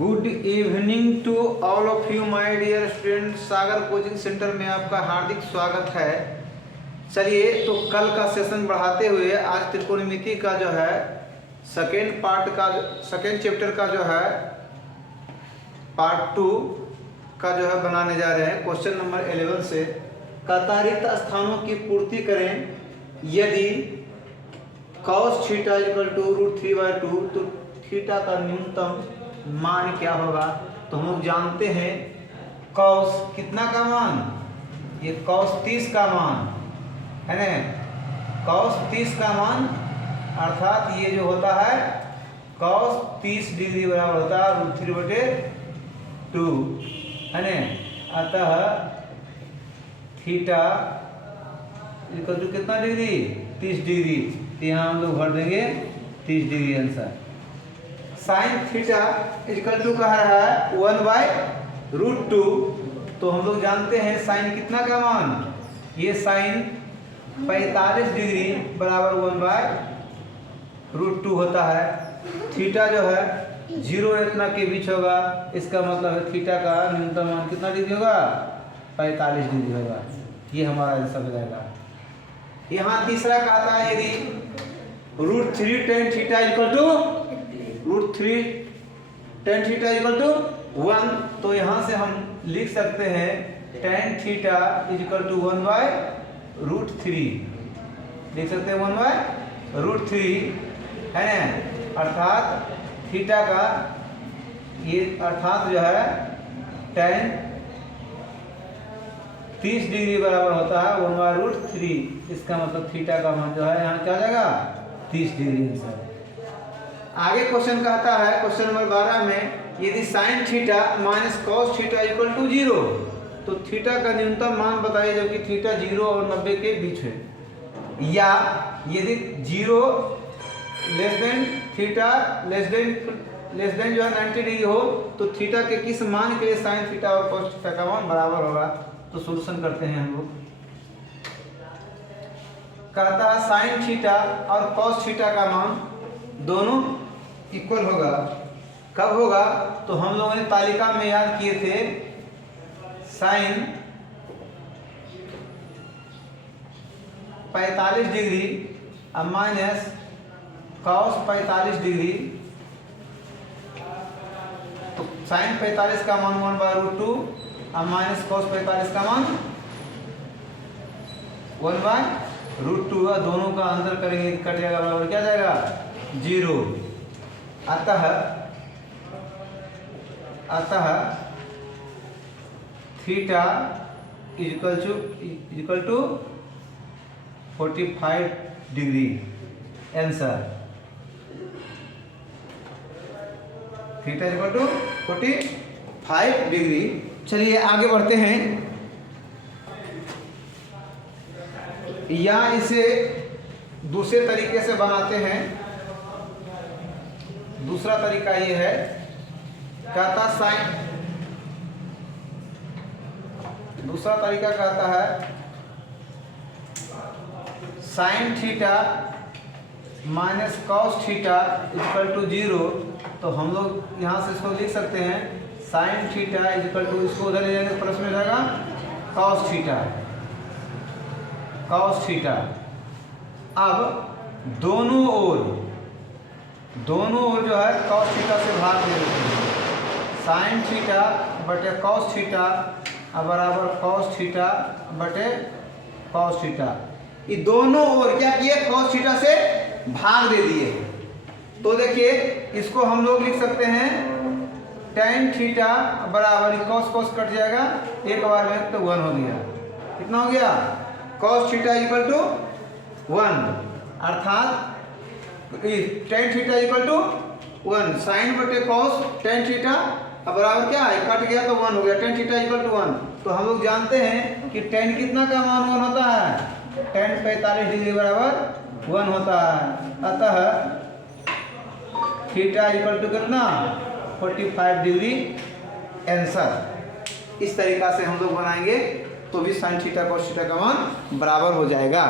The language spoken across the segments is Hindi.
Good evening to all of you my dear student. Sagar coaching centre में आपका हार्दिक स्वागत है। चलिए तो कल का सेशन बढ़ाते हुए आज त्रिकोणमिति का जो है सेकेंड चैप्टर का जो है पार्ट 2 का जो है बनाने जा रहे हैं। क्वेश्चन नंबर 11 से कहता रिक्त स्थानों की पूर्ति करें यदि cos थीटा इक्वल टू √3/2 तो थीटा का न्यूनतम मान क्या होगा। तो हम लोग जानते हैं cos कितना का मान, ये cos 30 का मान है ना। cos 30 का मान अर्थात ये जो होता है cos 30 डिग्री बराबर होता है √3/2 है ना। अतः थीटा इक्वल टू कितना डिग्री, 30 डिग्री। तो यहाँ हम लोग भर देंगे 30 degree answer. Sine theta equal to कह रहा है 1/√2। तो हम लोग जानते हैं साइन कितना का मान, ये साइन 45 डिग्री बराबर 1/√2 होता है। थीटा जो है 0 इतना के बीच होगा, इसका मतलब है थीटा का न्यूनतम मान कितना डिग्री होगा, 45 डिग्री होगा। ये हमारा आंसर हो जाएगा। यहाँ तीसरा कहता है यदि √3 tan theta equal to √3 tan theta equal to 1, तो यहाँ से हम लिख सकते हैं tan थीटा इक्वल टू 1/√3 लिख सकते हैं 1/√3 है ना। अर्थात थीटा का ये अर्थात जो है tan 30 डिग्री बराबर होता है 1/√3। इसका मतलब थीटा का मान जो है यहाँ क्या हो जाएगा 30 डिग्री आंसर। आगे क्वेश्चन कहता है क्वेश्चन नंबर 12 में यदि sine theta minus cos theta equal to 0 तो थीटा का न्यूनतम मान बताइए जो कि थीटा 0 और 90 के बीच है। या यदि 0 less than theta less than जो है 90 डिग्री हो तो थीटा के किस मान के लिए साइन थीटा और cos थीटा का मान बराबर होगा। तो सॉल्यूशन करते हैं हम लोग। कहता है साइन थीटा और cos थीटा का मान दोनों इक्वल होगा। कब होगा, तो हम लोगों ने तालिका में याद किए थे साइन 45 डिग्री और माइनस cos 45 डिग्री। तो साइन 45 का मान 1/√2 और माइनस cos 45 का मान 1/√2। दोनों का अंतर करेंगे कट जाएगा बराबर क्या जाएगा 0। अतः theta equal to 45 degree answer. Theta equal to 45 degree. चलिए आगे बढ़ते हैं। या इसे दूसरे तरीके से बनाते हैं। दूसरा तरीका ये है कहता दूसरा तरीका कहता है sine theta minus cos theta equal to 0। तो हम लोग यहाँ से इसको लिख सकते हैं साइन थीटा इक्वल टू, इसको उधर ले जाएंगे प्लस में जाएगा cos थीटा। अब दोनों ओर जो है cos थीटा से भाग दे देते हैं। साइन थीटा बटे cos थीटा बराबर cos थीटा बटे cos थीटा। ये दोनों ओर क्या किए, cos थीटा से भाग दे दिए। तो देखिए इसको हम लोग लिख सकते हैं tan थीटा बराबर cos कट जाएगा, एक बार में तो 1 हो गया। कितना हो गया, cos थीटा इक्वल टू 1 अर्थात tan theta equal to 1 sine बटे cos tan थीटा बराबर क्या है, कट गया तो 1 हो गया। tan theta equal to 1। तो हम लोग जानते हैं कि tan कितना का मान 1 होता है, tan 45 डिग्री बराबर 1 होता है। अतः थीटा इक्वल टू कितना 45 डिग्री आंसर। इस तरीका से हम लोग बनाएंगे तो भी साइन थीटा cos थीटा का मान बराबर हो जाएगा।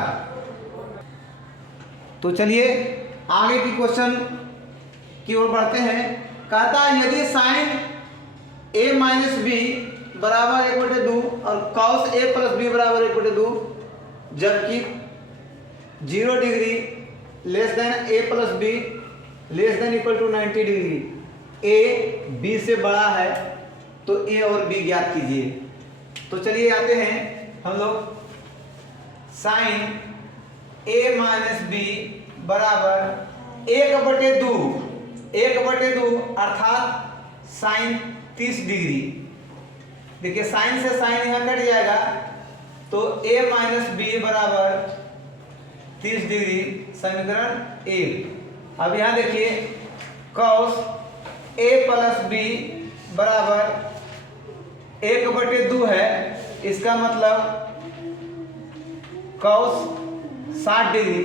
तो चलिए आगे की क्वेश्चन की ओर बढ़ते हैं। कहता है यदि साइन ए माइनस बी बराबर 1/2 और कॉस ए प्लस बी बराबर 1/2, जबकि 0 degree less than A plus B less than equal to 90 degree, A B से बड़ा है, तो ए और बी ज्ञात कीजिए। तो चलिए आते हैं हम लोग, साइन ए माइनस बी बराबर 1/2 अर्थात साइन 30 डिग्री। देखिए साइन से साइन यहाँ कट जाएगा, तो a माइनस बी बराबर 30 डिग्री, समीकरण 1। अब यहाँ देखिए कॉस a प्लस बी बराबर 1/2 है, इसका मतलब cos 60 degree,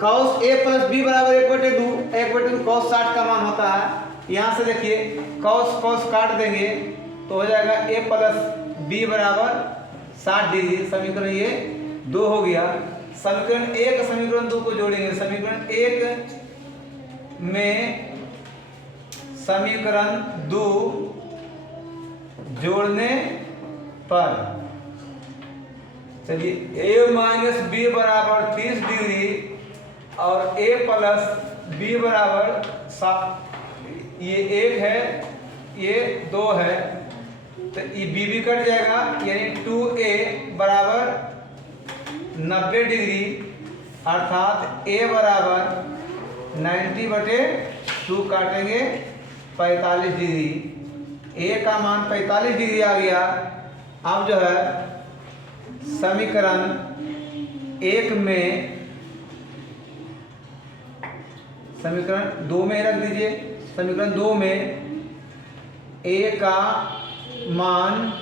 cos a plus B बराबर 1/2 कॉस 60 का मान होता है। यहाँ से देखिए कॉस कॉस काट देंगे तो हो जाएगा a प्लस बी बराबर 60 डिग्री, समीकरण ये 2 हो गया। समीकरण 1 समीकरण 2 को जोड़ेंगे, समीकरण 1 में समीकरण 2 जोड़ने पर चलिए a माइनस बी बराबर 30 डिग्री और a प्लस बी बराबर ये 1 है, ये 2 है, तो ये बी भी कट जाएगा, यानी 2a बराबर 90 डिग्री अर्थात a बराबर 90/2 काटेंगे 45 डिग्री। a का मान 45 डिग्री आ गया। अब जो है समीकरण 1 में समीकरण 2 में रख दीजिए। समीकरण 2 में a का मान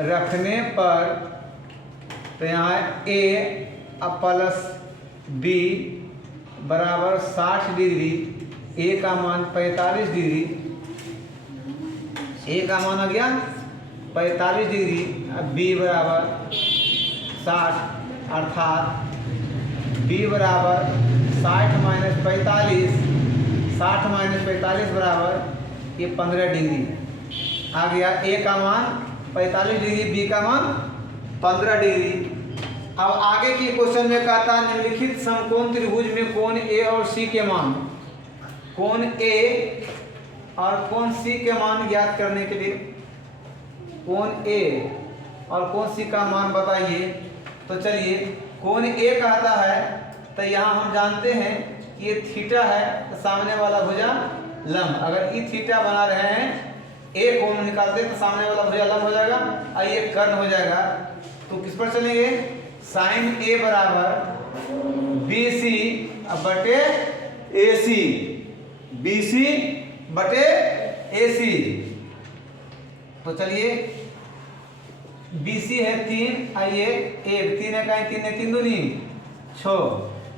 रखने पर तो यहाँ a प्लस बी बराबर 60 डिग्री, a का मान 45 डिग्री, a का मान आ गया 45 डिग्री, अब b बराबर 60 अर्थात b बराबर 60 माइनस 45, 60 माइनस 45 बराबर ये 15 डिग्री आ गया। a का मान 45 डिग्री, b का मान 15 डिग्री। अब आगे के क्वेश्चन में कहता है निम्नलिखित समकोण त्रिभुज में कोण a और c के मान, कोण a और कोण c के मान ज्ञात करने के लिए कोण a और कोण c का मान बताइए। तो चलिए कोण a कहता है तो यहाँ हम जानते हैं कि ये थीटा है, तो सामने वाला भुजा लंब, अगर ई थीटा बना रहे हैं a कोण निकालते हैं तो सामने वाला भुजा लंब हो जाएगा और ये कर्ण हो जाएगा। तो किस पर चलेंगे, साइन a बराबर BC बटे AC, BC बटे AC। तो चलिए BC है 3, आइए 1 3 है, 3 है 3 दूनी 6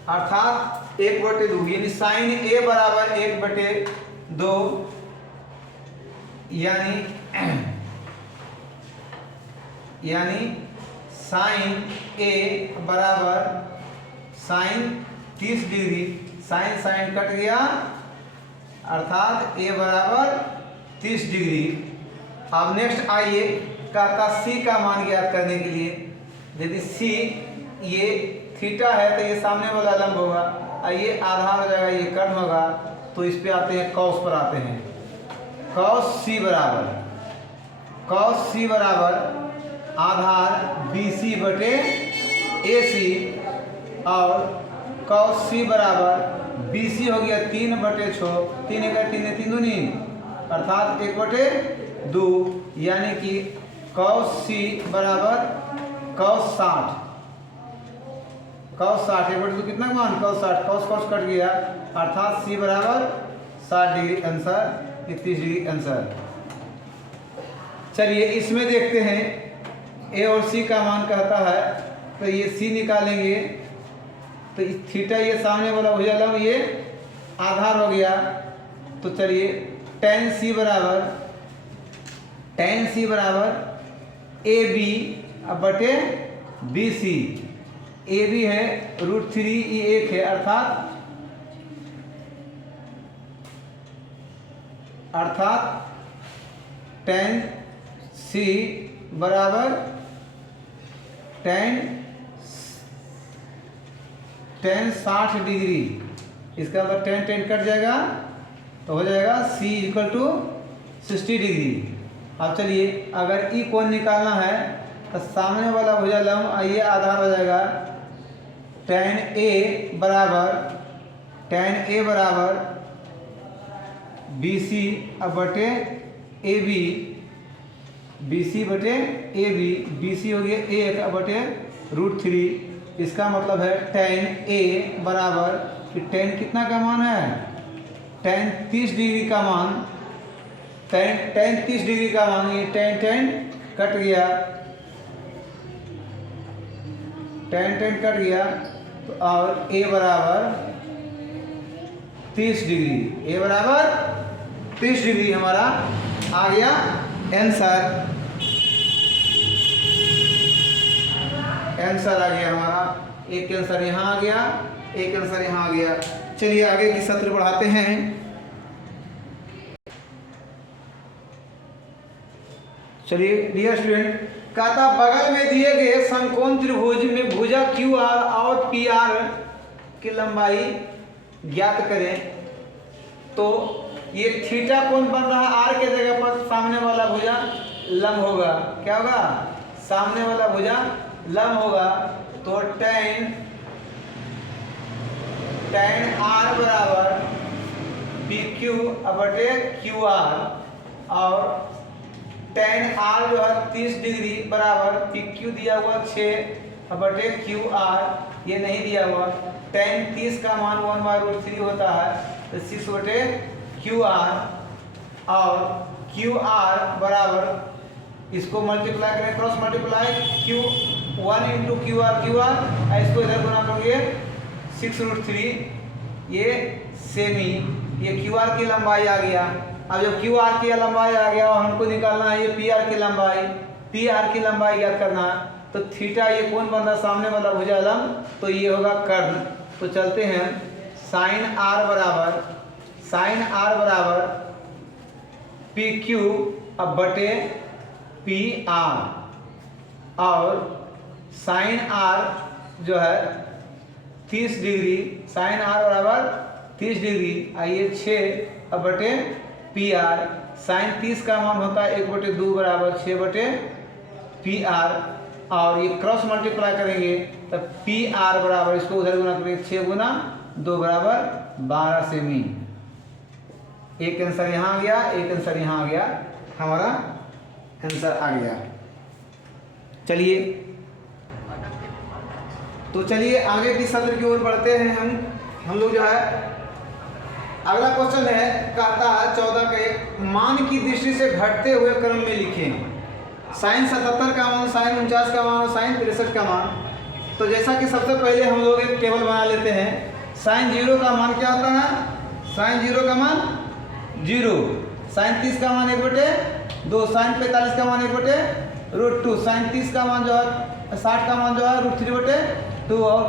अर्थात 1/2, यानी साइन a बराबर 1/2, यानी साइन a बराबर sine 30 degree, sine sine cut गया अर्थात a बराबर 30 डिग्री। अब नेक्स्ट आइए कहता c का मान ज्ञात करने के लिए, यदि c ये थीटा है तो ये सामने वाला लंब होगा और ये आधार हो जाएगा, ये कर्ण होगा। तो इस पे आते हैं कॉस पर आते हैं। कॉस c बराबर आधार BC बटे AC और कॉस c बराबर BC हो गया 3/6, 3 है 3 है 3 दूनी अर्थात 1/2, यानी कि कॉस c बराबर कॉस 60, कॉस 60 1/2 कितना मान कॉस 60, कॉस कॉस कट गया अर्थात c बराबर 60 डिग्री आंसर, 31 डिग्री आंसर। चलिए इसमें देखते हैं a और c का मान कहता है तो ये c निकालेंगे तो थीटा ये सामने वाला भुजा लंब ये आधार हो गया। तो चलिए tan c बराबर AB बटे BC, AB है √3, ये 1 है अर्थात अर्थात tan C बराबर tan 60 डिग्री। इसका मतलब tan कट जाएगा तो हो जाएगा C इक्वल टू 60 डिग्री। अब चलिए अगर ई कोण निकालना है तो सामने वाला भुजा लंब ये आधार हो जाएगा tan A बराबर BC अब बटे AB, BC बटे AB, BC हो गया 1 अब बटे √3। इसका मतलब है tan A बराबर कि tan कितना का मान है, tan 30 डिग्री का मान, tan 30 डिग्री का मान, ये tan कट गया, tan कट गया तो और A बराबर 30 डिग्री, A बराबर 30 डिग्री हमारा आ गया आंसर। आंसर आ गया हमारा, एक आंसर यहाँ आ गया, एक आंसर यहाँ आ गया। चलिए आगे की सत्र बढ़ाते हैं। चलिए डियर स्टूडेंट, कहता बगल में दिए गए समकोण त्रिभुज में भुजा QR और PR की लंबाई ज्ञात करें। तो ये थीटा कोण बन रहा है R के जगह पर, सामने वाला भुजा लंब होगा, क्या होगा, सामने वाला भुजा लंब होगा। तो tan R बराबर PQ बटे QR और tan R जो है 30 डिग्री बराबर PQ दिया हुआ 6 बटे QR, ये नहीं दिया हुआ। tan 30 का मान 1/√3 होता है तो 6 बटे QR और QR बराबर इसको मल्टीप्लाई करें, cross multiply Q1 into QR, इसको इधर गुना करोगे 6√3, ये सेमी, ये QR की लंबाई आ गया। अब जब QR की लंबाई आ गया और हमको निकालना है ये PR की लंबाई, PR की लंबाई याद करना है। तो थीटा ये कौन बन रहा, सामने वाला भुजा लंब, तो ये होगा कर्ण। तो चलते हैं sin R बराबर PQ अब बटे PR और sin R जो है 30 डिग्री, sin R बराबर 30 डिग्री, आइए 6 अब बटे PR, sin 30 का मान होता है 1/2 बराबर 6 बटे PR और ये क्रॉस मल्टीप्लाई करेंगे तब PR बराबर, इसको उधर गुना करेंगे 6 गुना 2 बराबर 12 सेमी। एक आंसर यहाँ आ गया, एक आंसर यहाँ आ गया, हमारा आंसर आ गया। चलिए तो चलिए आगे की सत्र की ओर बढ़ते हैं। हम लोग जो है अगला क्वेश्चन है, कहता है 14 का एक मान की दृष्टि से घटते हुए क्रम में लिखें। sin 77 का मान, sin 49 का मान और sin 63 का मान। तो जैसा कि सबसे पहले हम लोग एक टेबल बना लेते हैं। sin 0 का मान क्या होता है, sin 0 का मान 0, sin 30 का मान 1/2, sin 45 का मान 1/√2, sin 30 का मान जो है 60 का मान जो है √3/2 और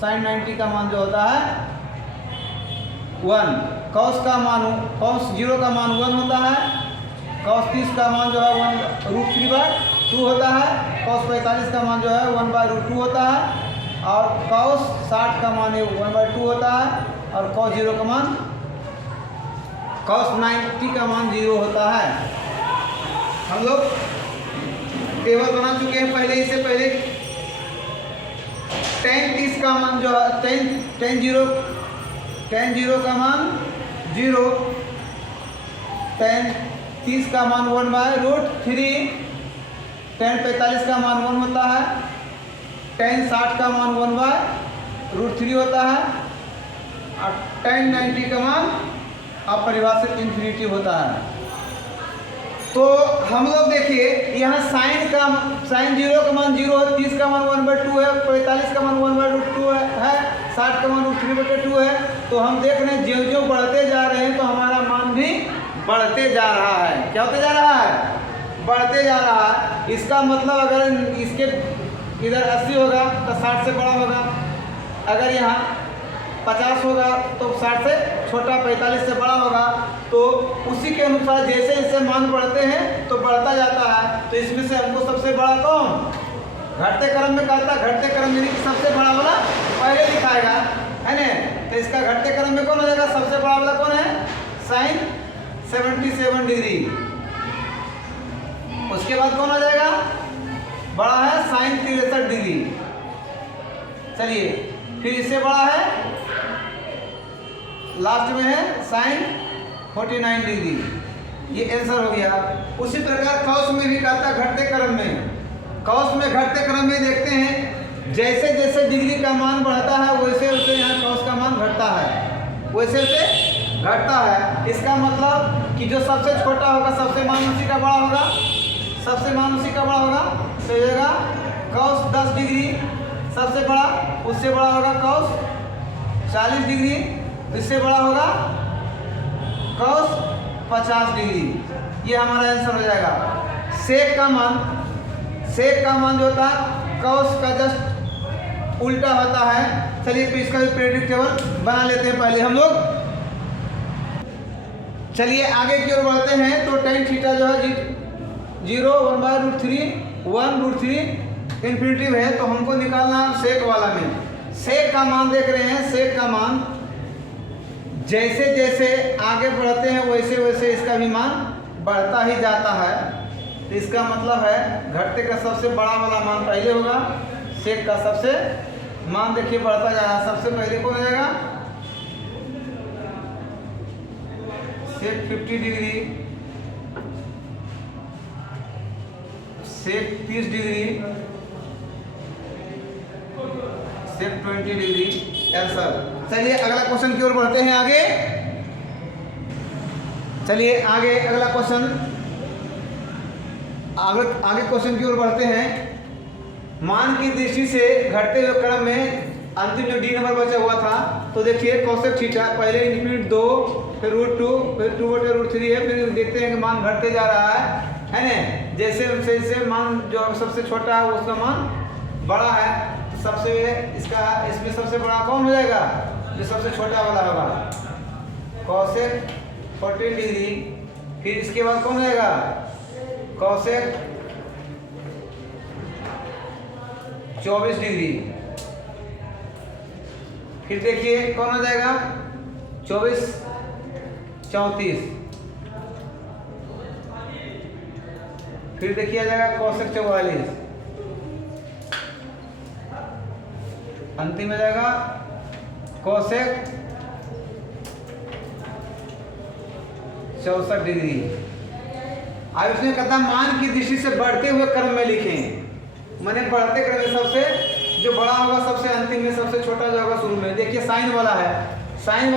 sin 90 का मान जो होता है 1। cos 0 का मान 1 होता है, cos 30 का मान जो है 1√3/2 होता है, cos 45 का मान जो है 1/√2 होता है और cos 60 का मान 1/2 होता है और cos 0 का मान, cos 90 का मान 0 होता है। हम लोग टेबल बना चुके हैं पहले, इससे पहले tan 30 का मान जो है tan 0 का मान 0, tan 30 का मान 1/√3, tan 45 का मान 1 होता है, tan 60 का मान 1/√3 होता है और tan 90 का मान अपरिभाषित इन्फिनिटी होता है। तो हम लोग देखिए यहाँ sin 0 का मान 0 है, 30 का मान 1/2 है, 45 का मान 1/√2 है, 60 का मान √3/2 है। तो हम देख रहे हैं ज्यों ज्यों बढ़ते जा रहे हैं तो हमारा मान भी बढ़ते जा रहा है। क्या होते जा रहा है, बढ़ते जा रहा है। इसका मतलब अगर इसके इधर 80 होगा तो 60 से बड़ा होगा, अगर यहाँ 50 होगा तो 60 से छोटा 45 से बड़ा होगा, तो उसी के अनुसार जैसे जैसे मान बढ़ते हैं तो बढ़ता जाता है। तो इसमें से हमको सबसे बड़ा कौन, घटते क्रम में कहता है, घटते क्रम में सबसे बड़ा वाला पहले दिखाएगा, है ना। तो इसका घटते क्रम में कौन हो जाएगा, सबसे बड़ा वाला कौन है, साइन 77 डिग्री। उसके बाद कौन हो जाएगा, बड़ा है साइन 63 डिग्री। चलिए फिर इससे बड़ा है, लास्ट में है साइन 49 डिग्री। ये आंसर हो गया। उसी प्रकार कॉस में भी कहता है घटते क्रम में। कॉस में घटते क्रम में देखते हैं, जैसे जैसे डिग्री का मान बढ़ता है वैसे वैसे यहाँ कॉस का मान घटता है, वैसे वैसे घटता है। इसका मतलब कि जो सबसे छोटा होगा सबसे मान उसी का बड़ा होगा, सबसे मान उसी का बड़ा होगा। तो ये होगा कॉस 10 डिग्री, सबसे बड़ा उससे बड़ा होगा कॉस 40 डिग्री, इससे बड़ा होगा कॉस 50 डिग्री। ये हमारा आंसर हो जाएगा। सेक का मान जो होता है कॉस का जस्ट उल्टा होता है। चलिए तो इसका भी प्रेडिक्ट टेबल बना लेते हैं पहले हम लोग। चलिए आगे की ओर बढ़ते हैं। तो tan थीटा जो है 0 1/√3 1√3 इन्फिनिटिव है, तो हमको निकालना है सेक वाला में। सेक का मान देख रहे हैं, सेक का मान जैसे जैसे आगे बढ़ते हैं वैसे वैसे इसका भी मान बढ़ता ही जाता है। तो इसका मतलब है घटते का सबसे बड़ा वाला मान पहले होगा, सेक का सबसे मान देखिए बढ़ता जा रहा है। सबसे पहले कौन हो जाएगा, सेक 50 डिग्री, सेक 30 डिग्री, सेक 20 डिग्री। आंसर। चलिए अगला क्वेश्चन की ओर बढ़ते हैं आगे। चलिए आगे अगला क्वेश्चन, आगे क्वेश्चन की ओर बढ़ते हैं। मान की दृष्टि से घटते हुए क्रम में अंतिम जो डी नंबर बचा हुआ था, तो देखिए कोसेक थीटा पहले इन्फिनिट 2, फिर √2, फिर 2/√3 है। फिर देखते हैं कि मान घटते जा रहा है ना। जैसे जैसे मान जो सबसे छोटा है उसका मान बड़ा है। सबसे इसमें सबसे बड़ा कौन हो जाएगा, जो सबसे छोटा वाला होगा, कोसेक 14 डिग्री। फिर इसके बाद कौन हो जाएगा, कोसेक 24 डिग्री। फिर देखिए कौन हो जाएगा, 24 34। फिर देखिए आ जाएगा कोसेक 44। अंतिम में जाएगा कोसेक 64 डिग्री। अब इसमें कहता मान की दृष्टि से बढ़ते हुए क्रम में लिखें। मैंने बढ़ते क्रम में सबसे जो बड़ा होगा सबसे अंतिम में, सबसे छोटा जो होगा शुरू में। देखिए साइन वाला है, साइन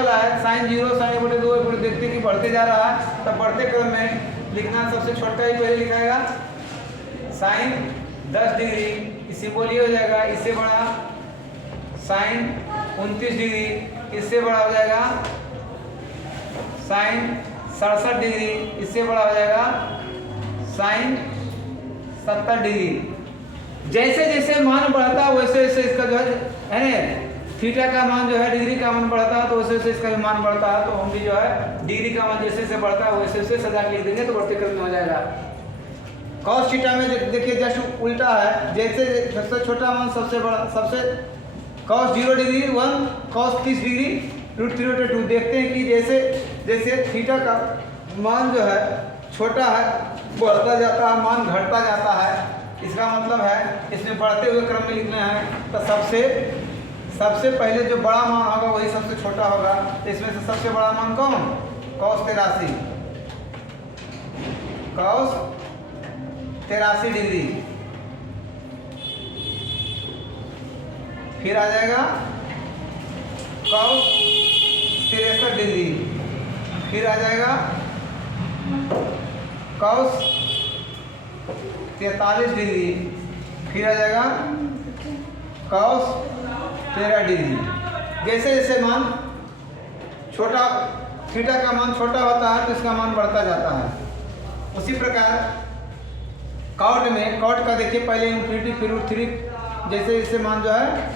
0 साइन बटे 2 देखते कि बढ़ते जा रहा है। तब बढ़ते क्रम में लिखना सबसे छोटा ही पहले लिखाएगा, साइन 10 डिग्री। इससे बोलिए हो जाएगा, इससे बड़ा साइन 29 डिग्री, इससे बड़ा हो जाएगा साइन 67 डिग्री, इससे बड़ा हो जाएगा साइन 70 डिग्री। जैसे जैसे मान बढ़ता है वैसे वैसे इसका जो है ना, थीटा का मान जो है डिग्री का मान बढ़ता है, तो वैसे वैसे इसका भी मान बढ़ता है। तो हम भी जो है डिग्री का मान जैसे जैसे बढ़ता है वैसे वैसे सजा लिख देंगे तो बढ़ते क्रम में हो जाएगा। कॉस थीटा में देखिए जस्ट उल्टा है, जैसे सबसे छोटा मान सबसे बड़ा, सबसे कॉस 0 डिग्री 1, कॉस 30 डिग्री √3/2। देखते हैं कि जैसे जैसे थीटा का मान जो है छोटा है बढ़ता जाता है, मान घटता जाता है। इसका मतलब है इसमें बढ़ते हुए क्रम में लिखना है। तो सबसे पहले जो बड़ा मान होगा वही सबसे छोटा होगा। तो इसमें से सबसे बड़ा मान कौन, कॉस 83, कॉस 83 डिग्री। फिर आ जाएगा कॉस 63 डिग्री। फिर आ जाएगा कॉस 43 डिग्री। फिर आ जाएगा कॉस 13 डिग्री। जैसे जैसे मान छोटा, थीटा का मान छोटा होता है तो इसका मान बढ़ता जाता है। उसी प्रकार कॉट में, कॉट का देखिए पहले इन्फिनिटी फिर √3। जैसे जैसे मान जो है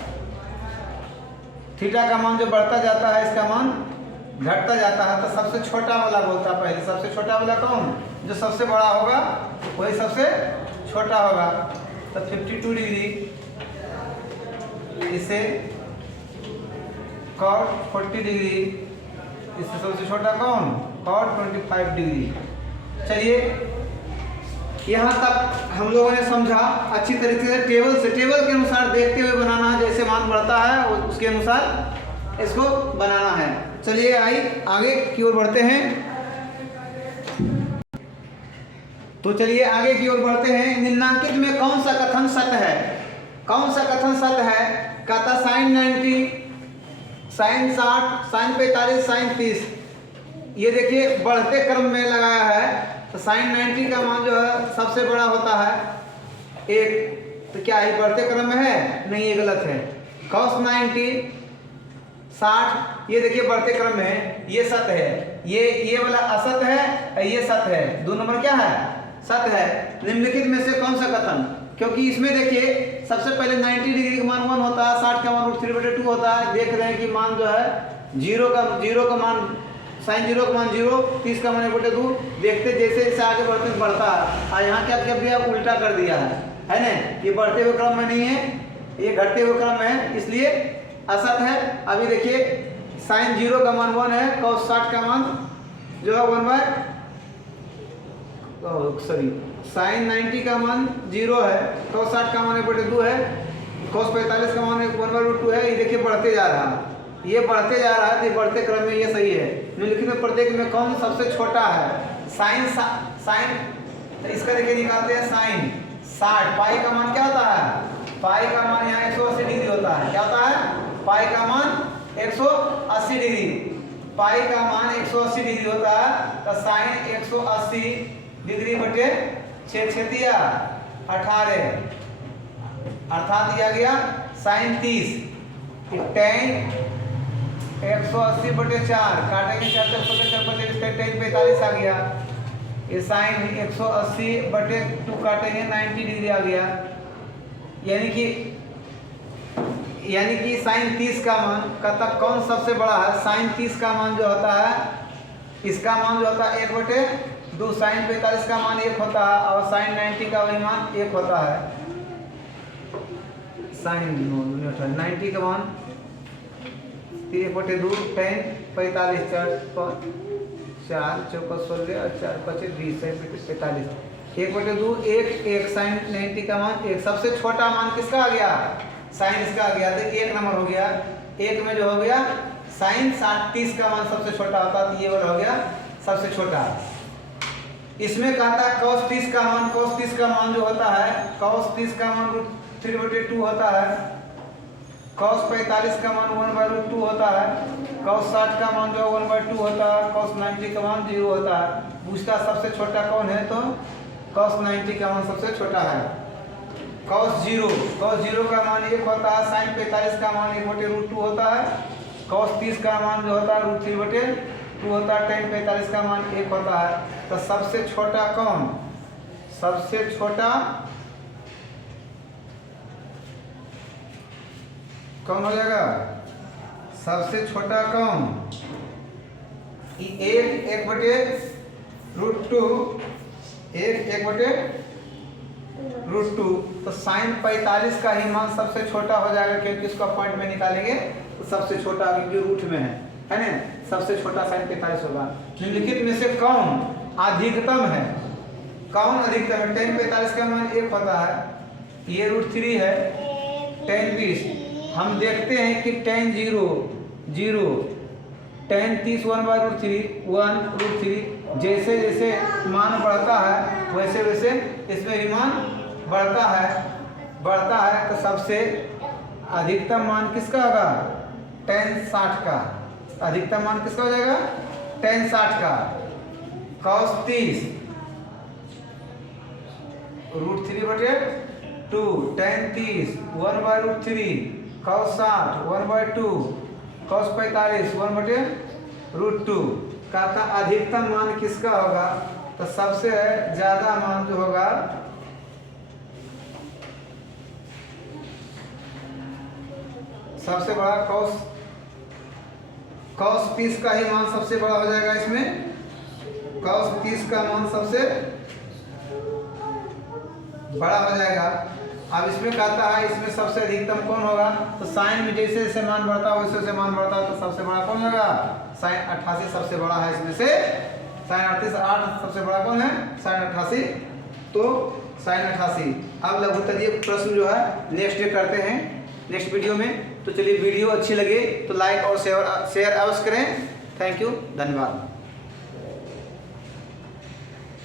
थीटा का मान जो बढ़ता जाता है इसका मान घटता जाता है तो सबसे छोटा वाला बोलता है पहले। सबसे छोटा वाला कौन? जो सबसे बड़ा होगा वही सबसे छोटा होगा। तो 52 डिग्री, इसे cot 40 डिग्री, इससे सबसे छोटा कौन? cot 25 degree. चलिए यहाँ तक हम लोगों ने समझा अच्छी तरीके से। टेबल के अनुसार देखते हुए बनाना है, जैसे मान बढ़ता है उसके अनुसार इसको बनाना है। चलिए आगे की ओर बढ़ते हैं। तो चलिए आगे की ओर बढ़ते हैं। निम्नांकित में कौन सा कथन सत्य है? कौन सा कथन सत्य है? कहता साइन 90, साइन 60, साइन 45, साइन 30। ये देखिए बढ़ते क्रम में लगाया है। तो साइन 90 का मान जो है सबसे बड़ा होता है 1। तो क्या ये बढ़ते क्रम में है? नहीं, ये गलत है। cos 90 60, ये देखिए बढ़ते क्रम में है, ये सत्य है। ये वाला असत्य है, ये सत्य है। 2 नंबर क्या है? सत्य है। निम्नलिखित में से कौन सा कथन? क्योंकि इसमें देखिए सबसे पहले 90 डिग्री का मान 1 होता है, 60 का मान √3/2 होता है। देख रहे हैं कि मान जो है 0 का मान साइन 0 का मान 0, 30 का मान 1/2। देखते जैसे जैसे आगे बढ़ता है। और यहाँ क्या कर दिया? उल्टा कर दिया है ना? ये बढ़ते हुए क्रम में नहीं है, ये घटते हुए क्रम में है, इसलिए असत है। अभी देखिए साइन 0 का मान 1 है, cos 60 का मान जो है साइन 90 का मान 0 है, cos 60 का मान 1/2 है, cos 45 का मान 1/2 है। ये देखिए बढ़ते जा रहा है, ये बढ़ते जा रहा है। तो बढ़ते क्रम में ये सही है। निम्नलिखित में प्रत्येक में कौन सबसे छोटा है? साइन तो इसका देखिए निकालते हैं। साइन 60, पाई का मान क्या होता है? पाई का मान यहाँ 180 डिग्री होता है। क्या होता है? पाई का मान 180 डिग्री। पाई का मान 180 डिग्री होता है। तो साइन 180 डिग्री बटे 6 18, अर्थात दिया गया साइन 30। टेन 180 बटे 4 काटेंगे, 4 45 आ गया। ये साइन 180 बटे 2 काटेंगे, 90 डिग्री आ गया। यानी कि साइन 30 का मान कहता कौन सबसे बड़ा है? साइन 30 का मान जो होता है, इसका मान जो होता है 1/2। साइन 45 का मान 1 होता है और साइन 90 का वही मान 1 होता है। साइन 90 का मान 1/2, टेन 45, 4 चौका 16 और 4 25 20, 45, 1/2, 1 साइन 90 का मान 1। सबसे छोटा मान किसका आ गया? साइन इसका आ गया। तो 1 नंबर हो गया। 1 में जो हो गया साइन 30 का मान सबसे छोटा होता है। तो ये वाला हो गया सबसे छोटा। इसमें कहता है cos 30 का मान जो होता है, cos 30 का मान √3/2 होता है। cos 45 का मान 1/2 होता है। cos 60 का मान जो 1/2 होता है। cos 90 का मान 0 होता है। पूछता सबसे छोटा कौन है? तो cos 90 का मान सबसे छोटा है। cos 0 का मान 1 होता है। sin 45 का मान 1/2 होता है। cos 30 का मान जो होता है √3/2 होता है। tan 45 का मान 1 होता है। तो सबसे छोटा कौन? सबसे छोटा कौन हो जाएगा? सबसे छोटा कौन? 1/√2। तो साइन 45 का ही मान सबसे छोटा हो जाएगा, क्योंकि इसका पॉइंट में निकालेंगे तो सबसे छोटा जो रूट में है ना? सबसे छोटा साइन 45 होगा। निम्नलिखित में से कौन अधिकतम है? कौन अधिकतम है? tan 45 का मान 1 होता है, ये √3 है। tan 20 हम देखते हैं कि tan 0, tan 30 1/√3। जैसे जैसे मान बढ़ता है वैसे वैसे इसमें भी मान बढ़ता है। तो सबसे अधिकतम मान किसका होगा? tan 60 का। अधिकतम मान किसका हो जाएगा? tan 60 का। cos 30 √3/2, tan 30 1/√3, cos 60 1/2, cos 45 1/√2। कहता अधिकतम मान किसका होगा? तो सबसे ज्यादा मान जो होगा सबसे बड़ा cos 30 का ही मान सबसे बड़ा हो जाएगा इसमें, cos 30 का मान सबसे बड़ा हो जाएगा। अब इसमें कहता है इसमें सबसे अधिकतम कौन होगा, तो साइन में जैसे जैसे मान बढ़ता है वैसे वैसे मान बढ़ता है, तो सबसे बड़ा कौन होगा, साइन 88 सबसे बड़ा है इसमें से, साइन 38 8 सबसे बड़ा कौन है, साइन 88, तो साइन 88। अब लघुत्तरीय प्रश्न जो है नेक्स्ट डे करते हैं नेक्स्ट वीडियो में। तो चलिए वीडियो अच्छी लगे तो लाइक और शेयर अवश्य करें। थैंक यू, धन्यवाद।